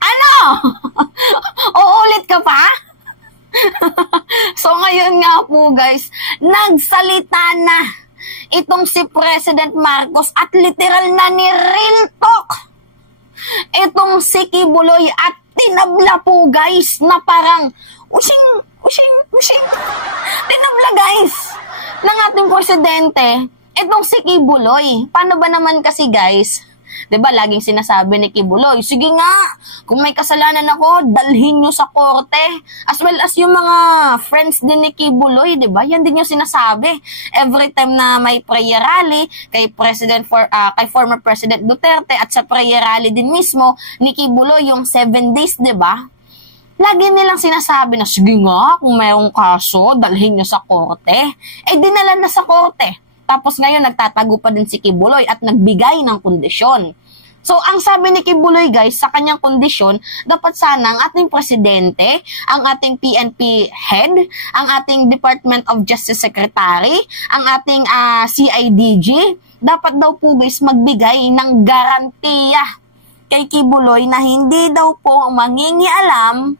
Ano? Uulit ka pa? So ngayon nga po guys, nagsalita na itong si President Marcos at literal na ni real talk itong si Kibuloy at tinabla po guys na parang using. Tinabla guys ng ating presidente itong si Kibuloy. Paano ba naman kasi guys? 'Di ba laging sinasabi ni Kibuloy, sige nga, kung may kasalanan ako, dalhin nyo sa korte. As well as yung mga friends din ni Kibuloy, 'di ba? Yan din yung sinasabi. Every time na may prayer rally kay kay former President Duterte at sa prayer rally din mismo ni Kibuloy yung 7 days, 'di ba? Lagi nilang sinasabi na, sige nga, kung mayroong kaso, dalhin nyo sa korte. Dinala na sa korte. Tapos ngayon, nagtatago pa din si Kibuloy at nagbigay ng kondisyon. So, ang sabi ni Kibuloy guys, sa kanyang kondisyon, dapat sana ang ating presidente, ang ating PNP head, ang ating Department of Justice Secretary, ang ating CIDG, dapat daw po guys magbigay ng garantiya kay Kibuloy na hindi daw po mangingialam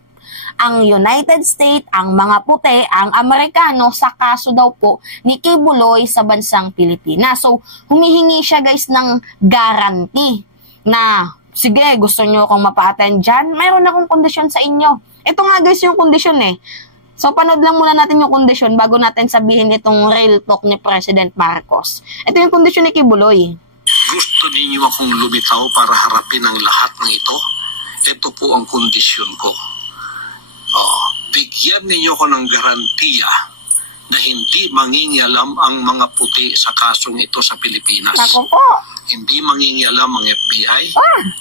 ang United States, ang mga puti, ang Amerikano sa kaso daw po ni Kibuloy sa bansang Pilipinas. So, humihingi siya guys ng guarantee na, sige, gusto nyo akong mapa-attend dyan, mayroon akong kondisyon sa inyo. Ito nga guys yung kondisyon eh. So, panood lang muna natin yung kondisyon bago natin sabihin itong real talk ni President Marcos. Ito yung kondisyon ni Kibuloy. Gusto ninyo akong lumitaw para harapin ang lahat ng ito? Ito po ang kondisyon ko. Bigyan ninyo ko ng garantiya na hindi mangingialam ang mga puti sa kasong ito sa Pilipinas. Ako po. Hindi mangingialam ang FBI,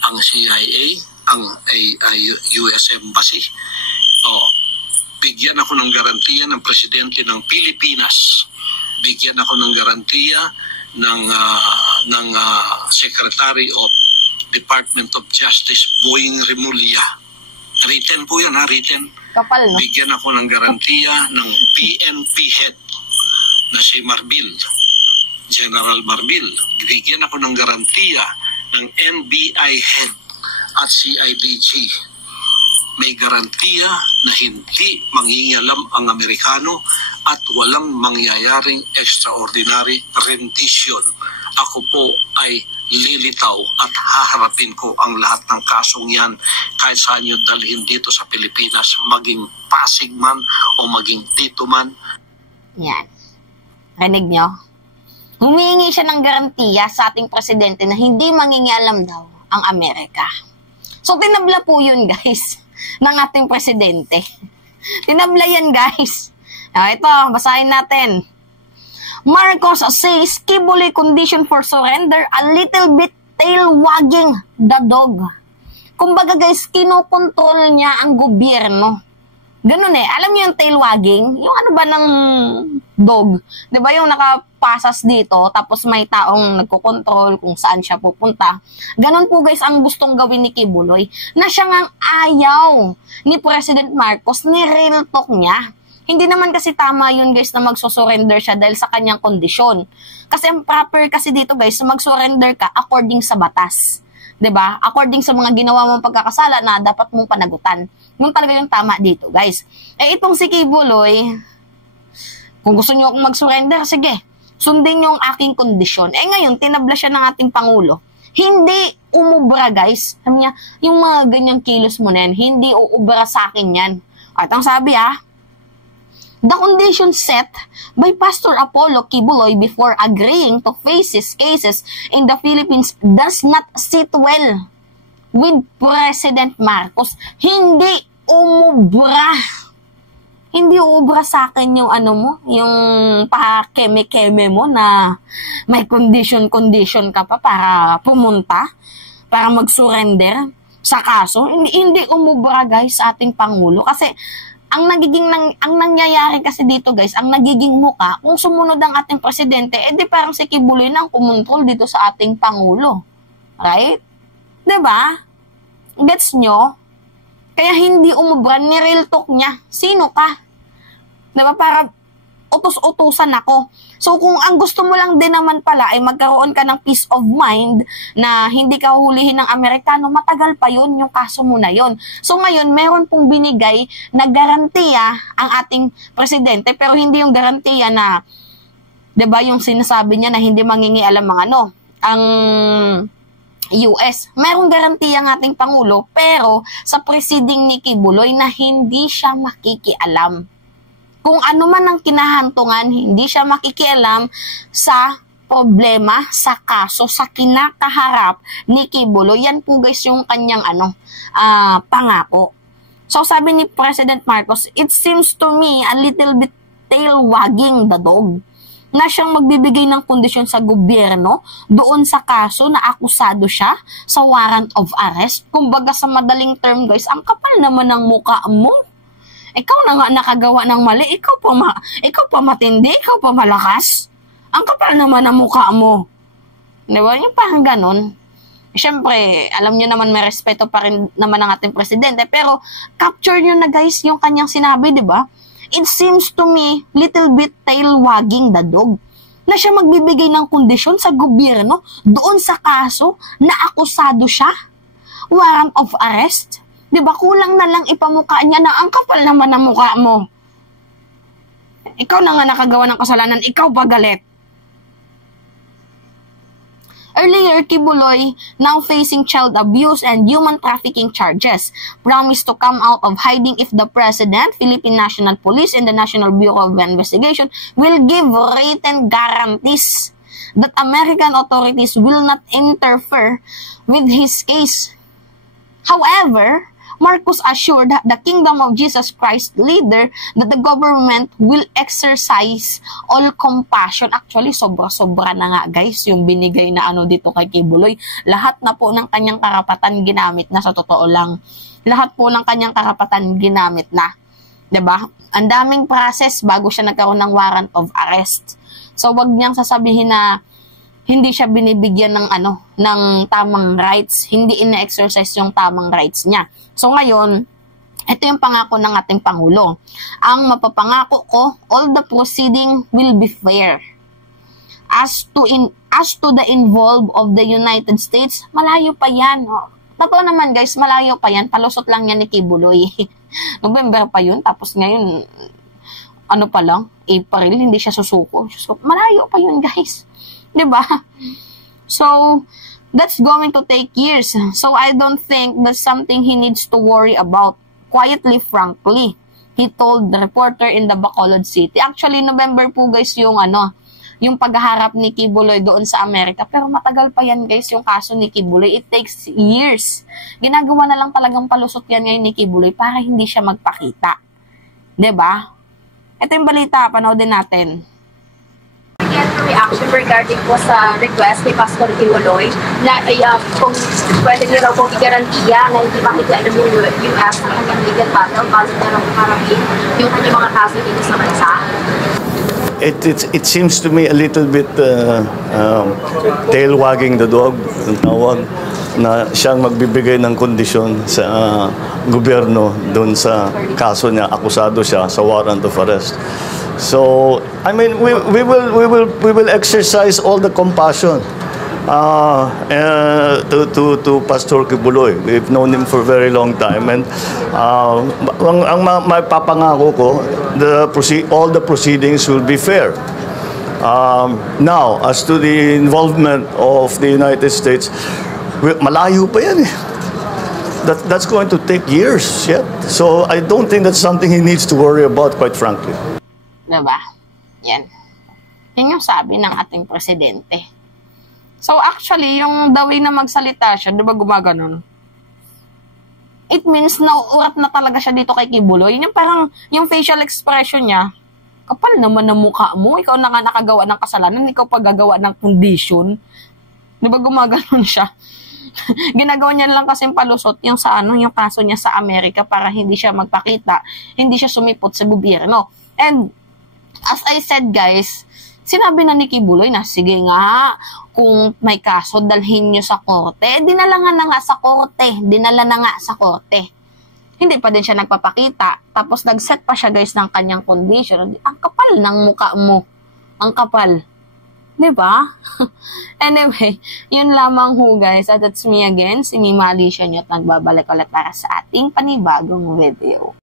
ang CIA, ang US Embassy. Bigyan ako ng garantiya ng Presidente ng Pilipinas. Bigyan ako ng garantiya ng Secretary of Department of Justice, Boying Remulla. Written po yun, written. Kapal, no? Bigyan ako ng garantiya ng PNP head na si Marbil, General Marbil. Bigyan ako ng garantiya ng NBI head at CIDG. May garantiya na hindi mangingialam ang Amerikano at walang mangyayaring extraordinary rendition. Ako po ay lilitaw at haharapin ko ang lahat ng kasong yan kahit saan nyo dalhin dito sa Pilipinas, maging Pasig man o maging dito man. Yan. Rinig nyo? Humingi siya ng garantiya sa ating presidente na hindi mangingialam daw ang Amerika. So, tinabla po yun, guys, ng ating presidente. Tinabla yan, guys. Ito, basahin natin. Marcos says Kibuloy condition for surrender a little bit tail wagging the dog. Kumbaga guys, kinokontrol niya ang gobyerno. Ganun eh. Alam niyo yung tail wagging? Yung ano ba ng dog? Diba yung nakapasas dito, tapos may taong nagkokontrol kung saan siya pupunta. Ganun po guys ang gustong gawin ni Kibuloy. Na siya ngang ayaw ni President Marcos, ni real talk niya. Hindi naman kasi tama yun guys na magsusurrender siya dahil sa kanyang kondisyon. Kasi ang proper kasi dito guys, magsurrender ka according sa batas. 'Di ba? According sa mga ginawa mong pagkakasala na dapat mong panagutan. Yun talaga yung tama dito guys. Itong si Kibuloy, kung gusto niyo akong magsurrender, sige, sundin niyo ang aking kondisyon. Ngayon, tinabla siya ng ating Pangulo. Hindi umubra guys. Sabi niya, yung mga ganyang kilos mo na yan, hindi uubra sa akin yan. At ang sabi the condition set by Pastor Apollo Kibuloy before agreeing to face his cases in the Philippines does not sit well with President Marcos. Hindi umubra. Hindi uubra sa akin yung ano mo, yung pa-keme-keme mo na may condition ka pa para pumunta, para mag-surrender sa kaso. Hindi umubra guys sa ating Pangulo kasi ang nangyayari kasi dito guys, ang nagiging muka, kung sumunod ang ating presidente, di parang si Kibuloy nang kumontrol dito sa ating Pangulo. Right? Diba? Gets nyo? Kaya hindi umubra, ni real talk niya. Sino ka? Diba? Para utos-utusan ako. So kung ang gusto mo lang din naman pala ay magkaroon ka ng peace of mind na hindi ka hulihin ng Amerikano, matagal pa yun yung kaso mo na yun. So ngayon, meron pong binigay na garantiya ang ating presidente, pero hindi yung garantiya na, 'di ba, yung sinasabi niya na hindi mangingialam ang US. Merong garantiya ang ating Pangulo, pero sa preceding ni Kibuloy na hindi siya makikialam. Kung ano man ang kinahantungan, hindi siya makikialam sa problema, sa kaso, sa kinakaharap ni Kibuloy. Yan po guys yung kanyang pangako. So sabi ni President Marcos, it seems to me a little bit tail wagging the dog na siyang magbibigay ng kondisyon sa gobyerno doon sa kaso na akusado siya sa warrant of arrest. Kumbaga sa madaling term guys, ang kapal naman ng mukha mo. Ikaw na nga nakagawa ng mali, ikaw pa matindi, ikaw pa malakas. Ang kapal naman ng mukha mo. Di ba? Yung parang ganun. Siyempre, alam niyo naman may respeto pa rin naman ang ating presidente, pero capture niyo na guys yung kanyang sinabi, di ba? It seems to me little bit tail wagging the dog na siya magbibigay ng kondisyon sa gobyerno doon sa kaso na akusado siya. Warrant of arrest. Diba, kulang na lang ipamukha niya na ang kapal naman ng mukha mo. Ikaw na nga nakagawa ng kasalanan, ikaw pa galit. Earlier, Kibuloy, now facing child abuse and human trafficking charges, promised to come out of hiding if the President, Philippine National Police, and the National Bureau of Investigation will give written guarantees that American authorities will not interfere with his case. However, Marcos assured the Kingdom of Jesus Christ leader that the government will exercise all compassion. Actually, sobra-sobra na nga guys yung binigay na dito kay Kibuloy. Lahat na po ng kanyang karapatan ginamit na, sa totoo lang. Lahat po ng kanyang karapatan ginamit na. 'Di ba? Ang daming process bago siya nagkaroon ng warrant of arrest. So wag niyang sasabihin na hindi siya binibigyan ng tamang rights, hindi ina-exercise yung tamang rights niya. So ngayon, ito yung pangako ng ating Pangulo. Ang mapapangako ko, all the proceeding will be fair. As to the involved of the United States, malayo pa yan. Totoo naman guys, malayo pa yan. Palusot lang yan ni Kibuloy. November pa yun, tapos ngayon, pa lang, April, hindi siya susuko. Malayo pa yun guys. Diba? So, that's going to take years. So, I don't think that's something he needs to worry about. Quietly, frankly, he told the reporter in the Bacolod City. Actually, November po guys yung yung paghaharap ni Kibuloy doon sa Amerika. Pero matagal pa yan guys yung kaso ni Kibuloy. It takes years. Ginagawa na lang talagang palusot yan ngayon ni Kibuloy para hindi siya magpakita. Diba? Ito yung balita. Panoodin natin. Reaction regarding po sa request ni Pastor Kibuloy na kung pwede niyo raw po i-garantiya na hindi makikialam yung US na kanyang legal battle bago na raw harapin yung kanyang mga kaso dito sa bansa. It seems to me a little bit tail wagging the dog, tawag, na siyang magbibigay ng kondisyon sa gobyerno doon sa kaso niya, akusado siya sa warrant of arrest. So, I mean, we will exercise all the compassion to Pastor Kibuloy. We've known him for a very long time, and ang mapapangako ko, all the proceedings will be fair. Now, as to the involvement of the United States, malayo pa yan eh. That's going to take years yet. So I don't think that's something he needs to worry about, quite frankly. Diba? Yan. Yan yung sabi ng ating presidente. So actually, yung the way na magsalita siya, diba gumaganon? It means nauurat na talaga siya dito kay Kibuloy. Yung parang, yung facial expression niya, kapal naman ng mukha mo, ikaw na nga nakagawa ng kasalanan, ikaw pa gagawa ng condition. Diba gumaganon siya? Ginagawa niya lang kasi palusot yung sa yung kaso niya sa Amerika para hindi siya magpakita, hindi siya sumipot sa gobyerno. And as I said guys, sinabi na ni Kibuloy na sige nga, kung may kaso dalhin niyo sa korte. Dinala na nga sa korte. hindi pa din siya nagpapakita. Tapos nag-set pa siya guys ng kanyang condition. Ang kapal ng muka mo. Ang kapal. Diba? Anyway, yun lamang ho guys. At it's me again, si Mima Alicia nyo at nagbabalik ulit para sa ating panibagong video.